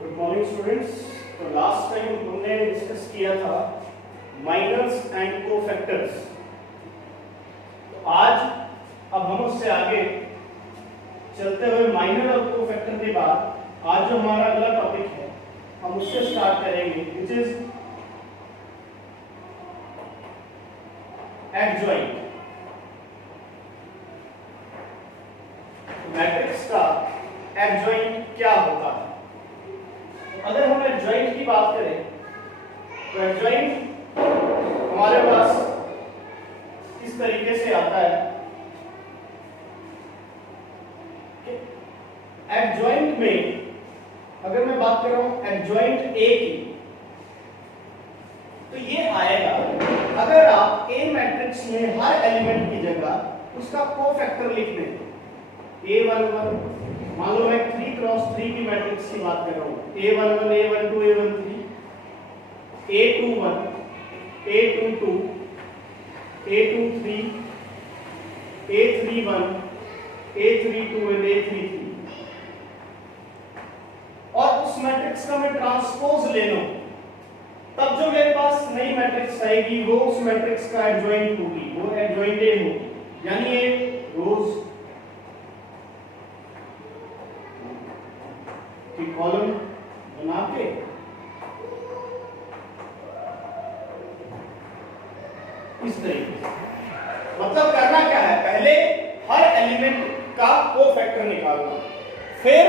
Good morning students. तो last time हमने discuss किया था माइनर्स एंड कोफैक्टर्स। तो आज अब हम उससे आगे चलते हुए माइनर और कोफैक्टर के बाद आज जो हमारा अगला टॉपिक है हम उससे स्टार्ट करेंगे, विच इज एडजॉइंट। मैट्रिक्स का एडजॉइंट क्या होता है? अगर हम एडजॉइंट की बात करें तो एडजॉइंट हमारे पास इस तरीके से आता है। एडजॉइंट में अगर मैं बात कर रहा हूं एडजॉइंट ए की, तो ये आएगा अगर आप ए मैट्रिक्स में हर एलिमेंट की जगह उसका कोफैक्टर लिख दें। A11, मान लो मैं 3 क्रॉस 3 की मैट्रिक्स की बात कर रहा हूं, A11, A12, A13, A21, A22, A23, A31, A32 and A33, और उस मैट्रिक्स का मैं ट्रांसपोज ले लूं, तब जो मेरे पास नई मैट्रिक्स आएगी वो उस मैट्रिक्स का एडजॉइंट होगी, वो एडजॉइंट ए होगी। यानी ये रोज की कॉलम बना के इस तरीके से, मतलब करना क्या है, पहले हर एलिमेंट का कोफैक्टर निकालना, फिर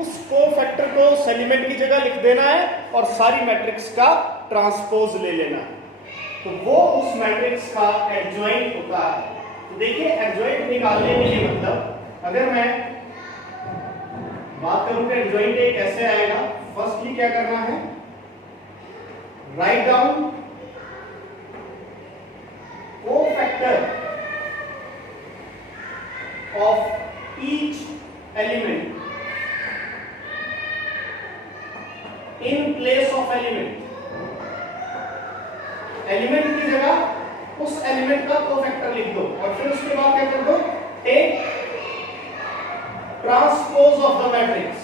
उस कोफैक्टर को उस एलिमेंट की जगह लिख देना है और सारी मैट्रिक्स का ट्रांसपोज ले लेना है, तो वो उस मैट्रिक्स का एडजॉइंट होता है। तो देखिए एडजॉइंट निकालने के लिए मतलब अगर मैं बात करूं कि एडजॉइंट ए कैसे आएगा, फर्स्टली क्या करना है, write down cofactor of each element in place of element. Element की जगह उस एलिमेंट का कोफैक्टर लिख दो और फिर उसके बाद क्या कर दो, take transpose of the matrix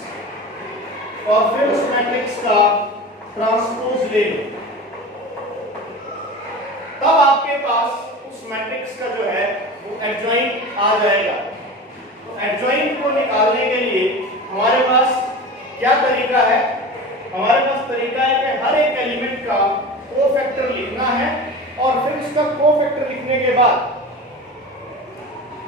और फिर उस मैट्रिक्स का ट्रांसपोज ले लो, तब आपके पास उस मैट्रिक्स का जो है वो एडजॉइंट आ जाएगा। तो एडजॉइंट को निकालने के लिए हमारे पास क्या तरीका है, हमारे पास तरीका है कि हर एक एलिमेंट का कोफैक्टर लिखना है और फिर उसका कोफैक्टर लिखने के बाद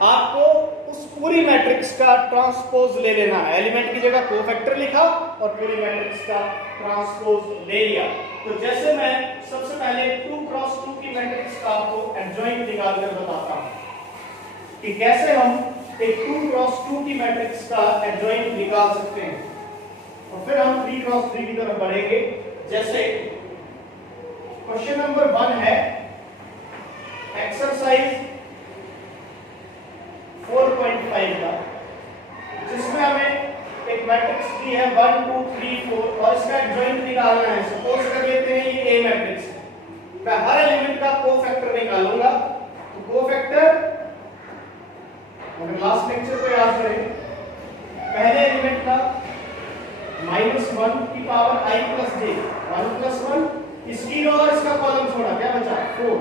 आपको उस पूरी मैट्रिक्स का ट्रांसपोज ले लेना है। एलिमेंट की जगह कोफैक्टर लिखा और पूरी मैट्रिक्स का ट्रांसपोज ले लिया। तो जैसे मैं सबसे पहले 2 क्रॉस 2 की मैट्रिक्स का आपको एडजॉइंट निकालकर बताता हूं कि कैसे हम एक 2 क्रॉस 2 की मैट्रिक्स का एडजॉइंट निकाल सकते हैं, और फिर हम 3 क्रॉस 3 की तरफ बढ़ेंगे। जैसे क्वेश्चन नंबर 1 है एक्सरसाइज 4.5 का, जिसमें हमें एक मैट्रिक्स दी है 1 2 3 4 और इसका एडजॉइंट निकालना है। सपोज कर लेते हैं ये ए मैट्रिक्स है, मैं हर एलिमेंट का कोफैक्टर निकालूंगा। तो कोफैक्टर, अगर लास्ट लेक्चर को याद करें, पहले एलिमेंट का -1 की power i plus j, 1 plus 1, इसकी रो और इसका कॉलम छोड़ा, क्या बचा 4,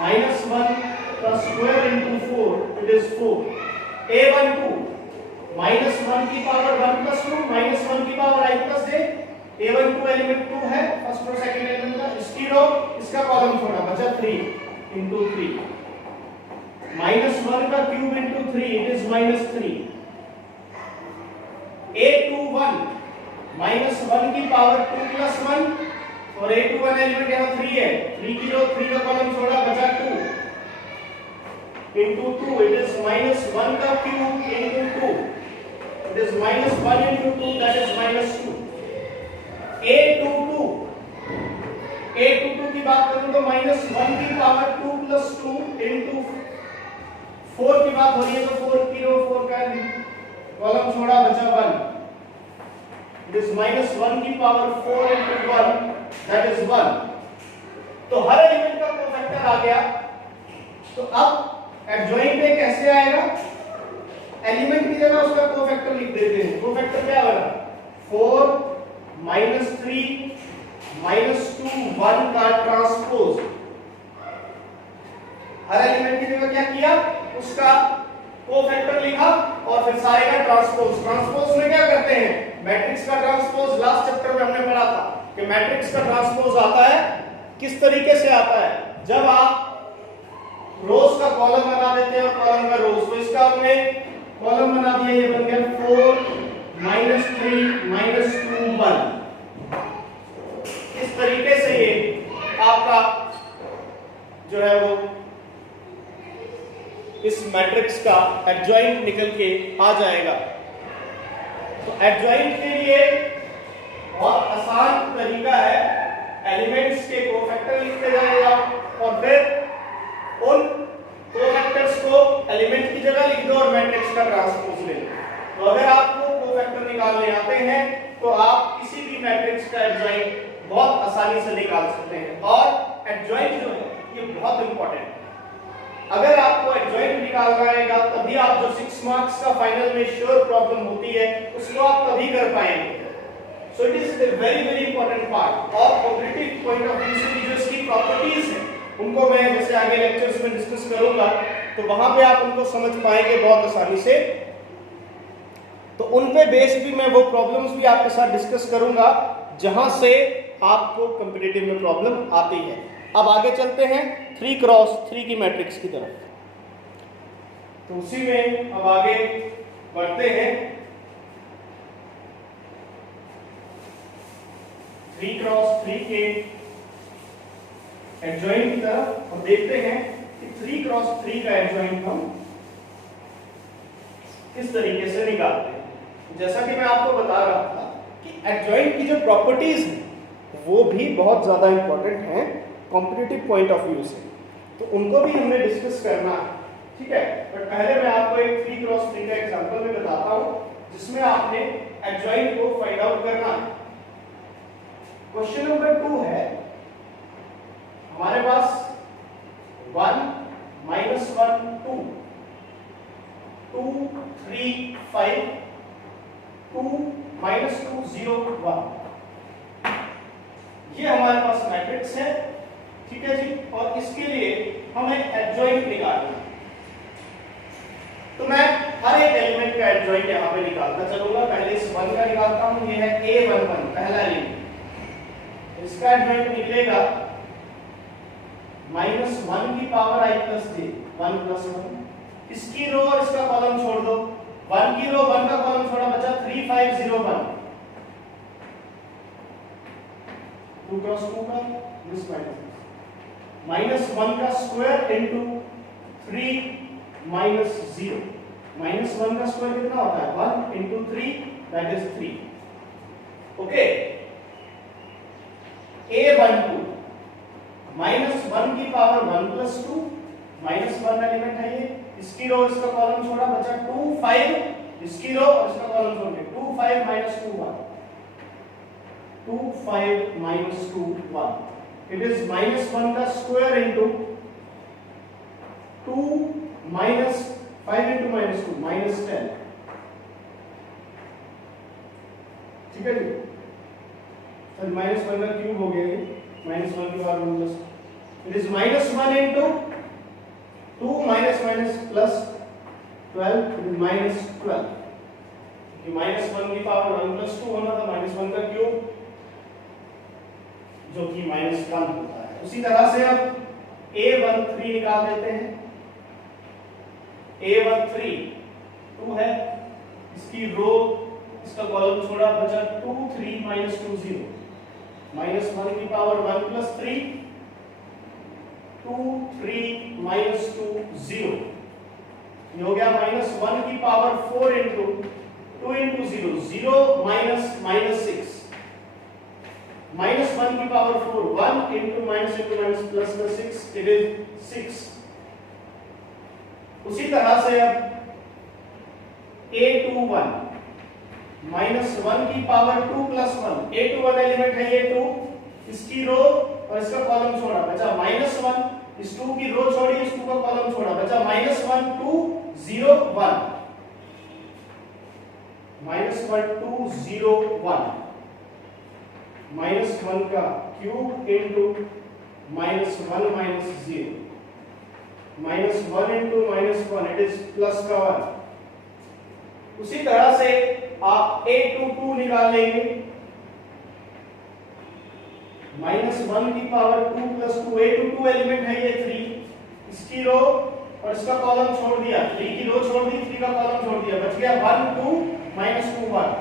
-1 का square into 4, it is 4। a12 -1 की पावर 1 प्लस 2 -1 की power i plus j, a12 element 2 है, फर्स्ट और सेकंड एलिमेंट का, इसकी रो इसका कॉलम छोड़ा, बचा 3 इनटू 3, -1 का cube into 3, it is -3। a21 -1 की पावर 2 प्लस 1 और a21 एलिमेंट यहां 3 है, 3 की रो 3 का कॉलम छोड़ा, बचा 2 into 2, it is -1 का cube into 2, it is -1 into 2, that is -2। a22 की बात करूं तो -1 की पावर 2 प्लस 2 into 4 की बात हो रही है, तो 4 की रो 4 का कॉलम छोड़ा, बचा 1, it is -1 की पावर 4 into 1, that is 1। तो हर एलिमेंट का कोफैक्टर आ गया। तो अब एडजॉइंट में कैसे आएगा, एलिमेंट की जगह उसका कोफैक्टर लिख देते हैं। कोफैक्टर क्या होगा 4 -3 -2 1 का ट्रांसपोज। हर एलिमेंट की जगह क्या किया, उसका कोफैक्टर लिखा और फिर सारे का ट्रांसपोज। ट्रांसपोज में क्या करते हैं, मैट्रिक्स का ट्रांसपोज लास्ट चैप्टर में हमने पढ़ा था कि मैट्रिक्स का ट्रांसपोज आता है किस तरीके से आता है, जब आप रोज का कॉलम बना देते हैं और कॉलम का रोज। तो इसका हमने कॉलम बना दिया, ये बन गया 4 -3 -2 1। इस तरीके से ये आपका जो है वो इस मैट्रिक्स का एडजॉइंट निकल के आ जाएगा। तो एडजॉइंट के लिए बहुत आसान तरीका है, एलिमेंट्स के कोफैक्टर लिखते जाएगा और फिर उन कोफैक्टर्स को एलिमेंट की जगह लिख दो और मैट्रिक्स का ट्रांसपोज ले लो। तो अगर आपको कोफैक्टर निकालने आते हैं तो आप किसी भी मैट्रिक्स का एडजॉइंट बहुत आसानी से निकाल सकते हैं। और एडजॉइंट जो है ये बहुत इंपॉर्टेंट है, अगर आपको एडजॉइंट निकालना आएगा तभी आप जो 6 मार्क्स का फाइनल में श्योर प्रॉब्लम होती है उसको आप तभी कर पाएंगे। So it is a very very important part. और कॉग्निटिव पॉइंट ऑफ व्यू से जो इसकी प्रॉपर्टीज है उनको मैं जैसे आगे लेक्चर्स में डिस्कस करूंगा तो वहां पे आप उनको समझ पाएंगे बहुत आसानी से। तो उन पे बेस्ड भी मैं वो प्रॉब्लम्स भी आपके साथ डिस्कस करूंगा जहां से आपको कॉम्पिटिटिव में प्रॉब्लम आती है। अब आगे चलते हैं 3x3 की मैट्रिक्स की तरफ। तो उसी में अब आगे बढ़ते हैं 3x3 के एडजॉइंट की तरफ और देखते हैं कि 3x3 का एडजॉइंट हम किस तरीके से निकालते हैं। जैसा कि मैं आपको बता रहा था कि एडजॉइंट की जो प्रॉपर्टीज हैं वो भी बहुत ज्यादा इंपॉर्टेंट हैं कॉम्पिटिटिव पॉइंट ऑफ व्यू से, तो उनको भी हमने डिस्कस करना है, ठीक है। बट पहले मैं आपको एक 3x3 का एग्जांपल में बताता हूं जिसमें आपने एडजॉइंट को फाइंड आउट करना है। क्वेश्चन नंबर 2 है, हमारे पास 1 -1 2 2 3 5 2 -2 0 1 ये हमारे पास मैट्रिक्स है, ठीक है जी। और इसके लिए हमें एडजॉइंट निकालना है। तो मैं हर एक एलिमेंट का एडजॉइंट यहां पे निकालता चलूंगा। पहले इस 1 का निकालता हूं, ये है A11 पहला एलिमेंट। इसका एडजॉइंट निकलेगा -1 की पावर i + j 1 + 1। इसकी रो और इसका कॉलम छोड़ दो, 1 की रो 1 का कॉलम छोड़ा, बचा 3 5 0 1। 2x2 का दिस -1 का स्क्वायर इनटू 3 -0। -1 का स्क्वायर कितना होता है 1 into 3 that is 3। Okay, A12 -1 की पावर 1 + 2 -1 एलिमेंट है ये। इसकी रो इसका कॉलम छोड़ा, बचा 2 5। इसकी रो और इसका कॉलम छोड़ के 2 5 -2 1 2 5 -2 1। It is -1 का स्क्वायर इनटू 2 -5 इनटू -2 -10, ठीक है जी। सर -1 का क्यूब हो गया ये, -1 की power 1 + it is -1 into 2 -+ +12 it is -12। कि -1 की पावर 1 + 2 होना था, -1 का क्यूब जो कि -1 होता है। उसी तरह से अब A13 निकाल देते हैं। A13 2 है, इसकी रो इसका कॉलम छोड़ा, बचा 2 3 -2 0। -1 की पावर 1 + 3 2 3 -2 0। ये हो गया -1 की पावर 4 इनटू 2 इनटू 0 0 -6। -1 की पावर 4 1 इनटू -+ +6 इट इज 6। उसी तरह से अब A21 -1 की पावर 2 + 1। A21 एलिमेंट है ये 2, इसकी रो और इसका कॉलम छोड़ा, बचा -1। इस 2 की रो छोड़ी, इस 2 का कॉलम छोड़ा, बचा -1 2 0 1। -1 -1 का cube into -1 -0 -1 into -1 it is plus का 1। उसी तरह से आप a22 निकाल लेंगे, -1 की पावर 2 प्लस 2, a22 एलिमेंट है ये 3, इसकी रो और इसका कॉलम छोड़ दिया, 3 की रो छोड़ दी, 3 का कॉलम छोड़ दिया, बच गया 1 2 -2 1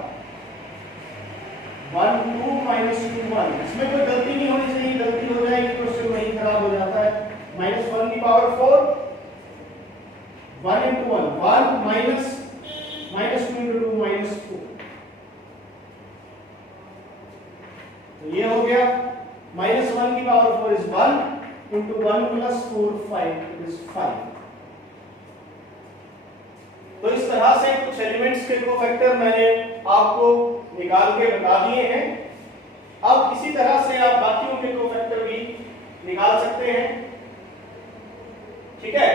1 2 -2 1। इसमें कोई गलती नहीं होनी चाहिए, गलती हो जाएगी तो क्वेश्चन वही खराब हो जाता है। -1 की पावर 4 1 into 1 1 minus -2 into 2 -4, तो ये हो गया -1 की power 4 is 1 into 1 plus 4 5, it is 5। तो इस तरह से कुछ एलिमेंट्स के कोफैक्टर मैंने आपको निकाल के बता दिए हैं। अब इसी तरह से आप बाकियों के कोफैक्टर भी निकाल सकते हैं, ठीक है।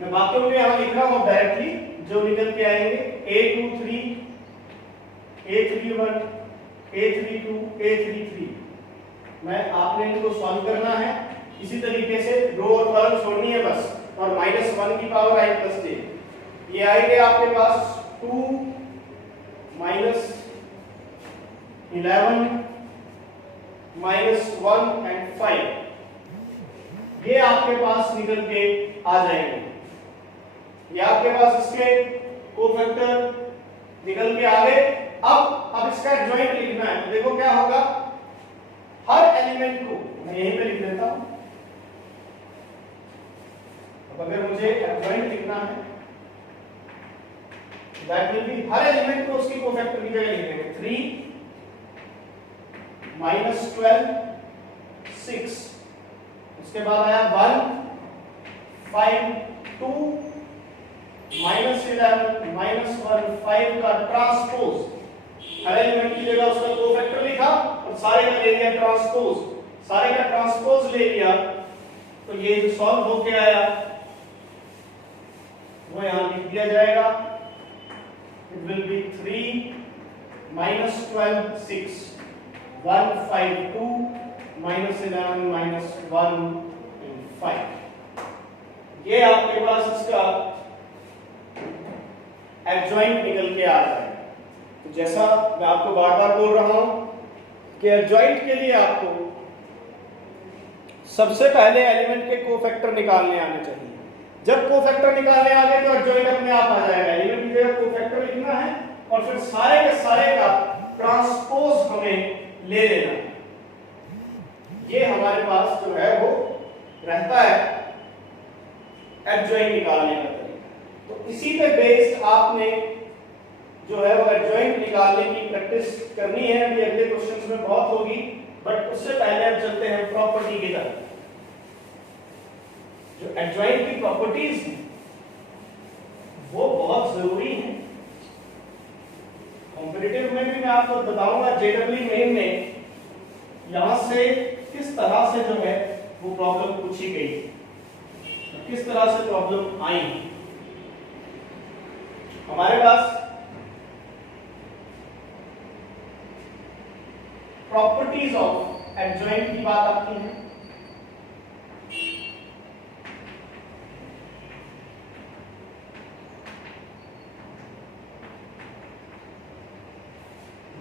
मैं बाकियों के यहां लिख रहा हूं डायरेक्टली जो निकल के आएंगे, a23 a31 a32 a33। मैं आपने इनको सॉल्व करना है इसी तरीके से, रो और कॉलम छोड़नी है बस, और -1 की पावर i प्लस j, ये आएंगे आपके पास 2 -11 -1 एंड 5, ये आपके पास निकल के आ जाएंगे। ये आपके पास इसके कोफैक्टर निकल के आ गए। अब इसका एडजॉइंट लिखना है, तो देखो क्या होगा, हर एलिमेंट को मैं यहीं पे लिख देता हूं। अब अगर मुझे एडजॉइंट लिखना है that will be, her element को उसकी कोफैक्टर की जगह लिख देंगे, 3 -12 6, उसके बाद आया 1 5 2 -11 -1 5 का ट्रांसपोज, हर एलिमेंट की जगह उसका कोफैक्टर लिखा और सारे का ले लिया ट्रांसपोज, सारे का ट्रांसपोज ले लिया, तो ये जो सॉल्व होके आया वो यहां लिख दिया जाएगा। It will be 3 -12 6 1 5 2 -11 -1 5। ये आपके पास इसका एडजॉइंट निकल के आ जाए। तो जैसा मैं आपको बार बार बोल रहा हूं कि एडजॉइंट के लिए आपको सबसे पहले एलिमेंट के कोफैक्टर निकालने आने चाहिए। जब कोफैक्टर निकालने आ गए तो एडजॉइंट अपने आप आ जाएगा। एलिमेंट की जगह कोफैक्टर लिखना है और फिर सारे के सारे का ट्रांसपोज हमें ले लेना है। ये हमारे पास जो है वो रहता है एडजॉइंट निकालने का तरीका। तो इसी पे बेस्ड आपने जो है वो एडजॉइंट निकालने की प्रैक्टिस करनी है। अभी अगले क्वेश्चंस में बहुत होगी, बट उससे पहले अब चलते हैं प्रॉपर्टी की तरफ। जो एडजॉइंट की प्रॉपर्टीज हैं वो बहुत जरूरी है। कॉम्पिटिटिव में भी मैं आपको बताऊंगा जेडब्ल्यू मेन में यहां से किस तरह से जो है वो प्रॉब्लम पूछी गई, किस तरह से प्रॉब्लम आई। हमारे पास प्रॉपर्टीज ऑफ एडजॉइंट की बात आती है।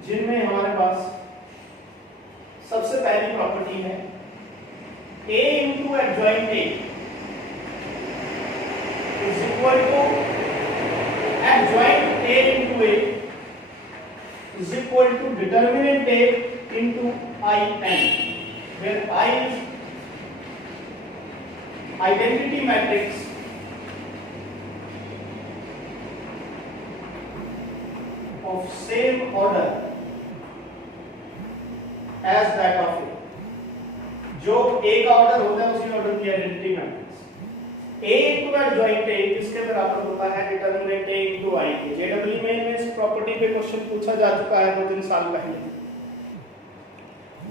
जिनमें हमारे पास सबसे पहली प्रॉपर्टी है a into adjoint a is equal to adjoint a into a is equal to determinant a into in, where I is identity matrix of same order as that of A। जो A का order होता है उसी order की identity matrix. A into adjoint A किसके बराबर होता है, डिटरमिनेंट A into I के। जेडब्ल्यू में इस प्रॉपर्टी पे क्वेश्चन पूछा जा चुका है 2-3 साल पहले।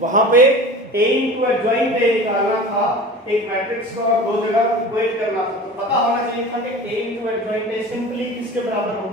वहां पे A into adjoint A निकालना था, एक मैट्रिक्स को और दो जगह इक्वेट करना था। तो पता होना चाहिए था कि A into adjoint A simply किसके बराबर होगा।